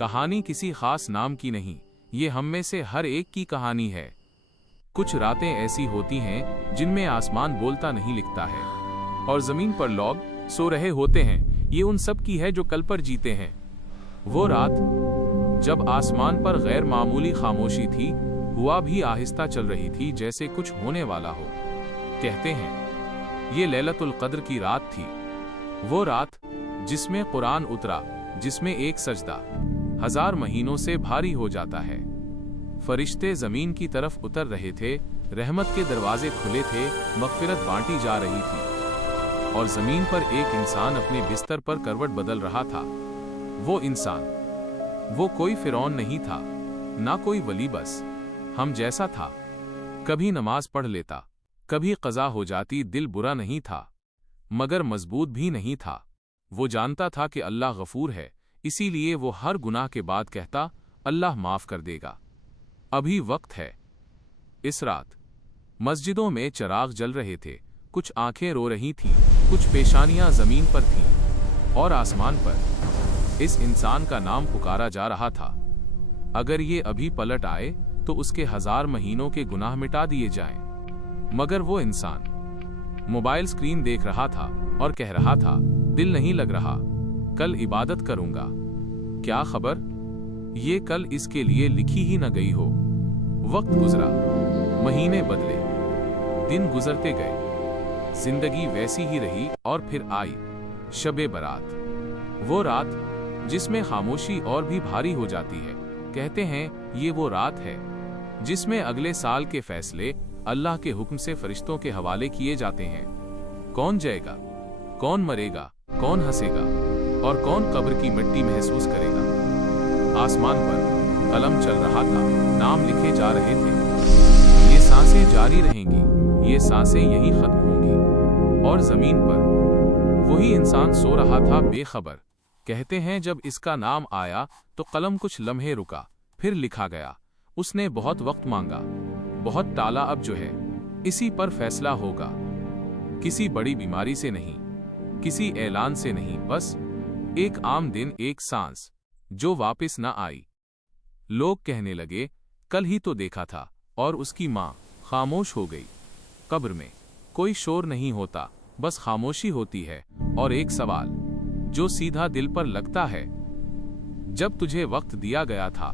कहानी किसी खास नाम की नहीं, ये हम में से हर एक की कहानी है। कुछ रातें ऐसी होती हैं जिनमें आसमान बोलता नहीं लिखता है और जमीन पर लोग सो रहे होते हैं। ये उन सब की है जो कल पर जीते हैं। वो रात जब आसमान पर गैर मामूली खामोशी थी, हवा भी आहिस्ता चल रही थी जैसे कुछ होने वाला हो। कहते हैं ये लैलतुल क़द्र की रात थी, वो रात जिसमें कुरान उतरा, जिसमें एक सजदा 1000 महीनों से भारी हो जाता है। फरिश्ते जमीन की तरफ उतर रहे थे, रहमत के दरवाजे खुले थे, मग़फ़िरत बांटी जा रही थी और जमीन पर एक इंसान अपने बिस्तर पर करवट बदल रहा था। वो इंसान, वो कोई फिरौन नहीं था, ना कोई वली, बस हम जैसा था। कभी नमाज पढ़ लेता, कभी क़ज़ा हो जाती, दिल बुरा नहीं था मगर मजबूत भी नहीं था। वो जानता था कि अल्लाह गफूर है, इसीलिए वो हर गुनाह के बाद कहता, अल्लाह माफ कर देगा, अभी वक्त है। इस रात मस्जिदों में चिराग जल रहे थे, कुछ आंखें रो रही थीं, कुछ पेशानियां जमीन पर थीं और आसमान पर इस इंसान का नाम पुकारा जा रहा था। अगर ये अभी पलट आए तो उसके 1000 महीनों के गुनाह मिटा दिए जाएं। मगर वो इंसान मोबाइल स्क्रीन देख रहा था और कह रहा था, दिल नहीं लग रहा, कल इबादत करूंगा। क्या खबर, ये कल इसके लिए लिखी ही न गई हो। वक्त गुजरा, महीने बदले, दिन गुजरते गए, जिंदगी वैसी ही रही और फिर आई शबे बारात। वो रात जिसमें खामोशी और भी भारी हो जाती है। कहते हैं ये वो रात है जिसमें अगले साल के फैसले अल्लाह के हुक्म से फरिश्तों के हवाले किए जाते हैं। कौन जाएगा, कौन मरेगा, कौन हंसेगा और कौन कब्र की मिट्टी महसूस करेगा। आसमान पर कलम चल रहा था, नाम लिखे जा रहे थे। ये सांसें जारी रहेंगी, ये सांसें यही खत्म होंगी। और जमीन पर वही इंसान सो रहा था बेखबर। कहते हैं जब इसका नाम आया तो कलम कुछ लम्हे रुका, फिर लिखा गया। उसने बहुत वक्त मांगा, बहुत टाला, अब जो है इसी पर फैसला होगा। किसी बड़ी बीमारी से नहीं, किसी ऐलान से नहीं, बस एक आम दिन, एक सांस जो वापस न आई। लोग कहने लगे कल ही तो देखा था, और उसकी माँ खामोश हो गई। कब्र में कोई शोर नहीं होता, बस खामोशी होती है और एक सवाल जो सीधा दिल पर लगता है, जब तुझे वक्त दिया गया था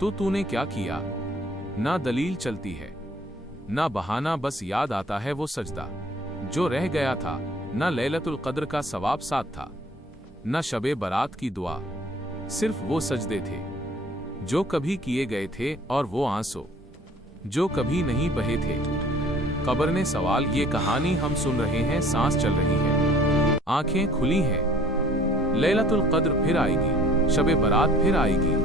तो तूने क्या किया। ना दलील चलती है, ना बहाना, बस याद आता है वो सजदा जो रह गया था। न लैलतुल क़द्र का सवाब साथ था, न शबे बारात की दुआ, सिर्फ वो सजदे थे जो कभी किए गए थे और वो आंसू जो कभी नहीं बहे थे। कब्र ने सवाल, ये कहानी हम सुन रहे हैं, सांस चल रही है, आंखें खुली हैं। लैलतुल क़द्र फिर आएगी, शबे बारात फिर आएगी,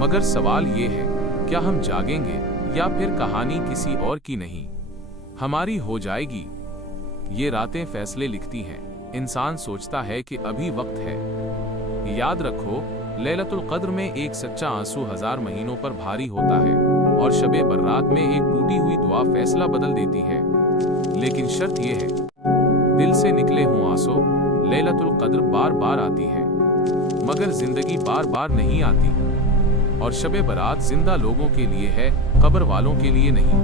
मगर सवाल ये है, क्या हम जागेंगे या फिर कहानी किसी और की नहीं हमारी हो जाएगी। ये रातें फैसले लिखती हैं। इंसान सोचता है कि अभी वक्त है। याद रखो, लैलतुल क़द्र में एक सच्चा आंसू 1000 महीनों पर भारी होता है और शबे बारात में एक टूटी हुई दुआ फैसला बदल देती है। लेकिन शर्त यह है, दिल से निकले हों आंसू। लैलतुल क़द्र बार बार आती है मगर जिंदगी बार बार नहीं आती। और शबे बारात जिंदा लोगों के लिए है, कब्र वालों के लिए नहीं।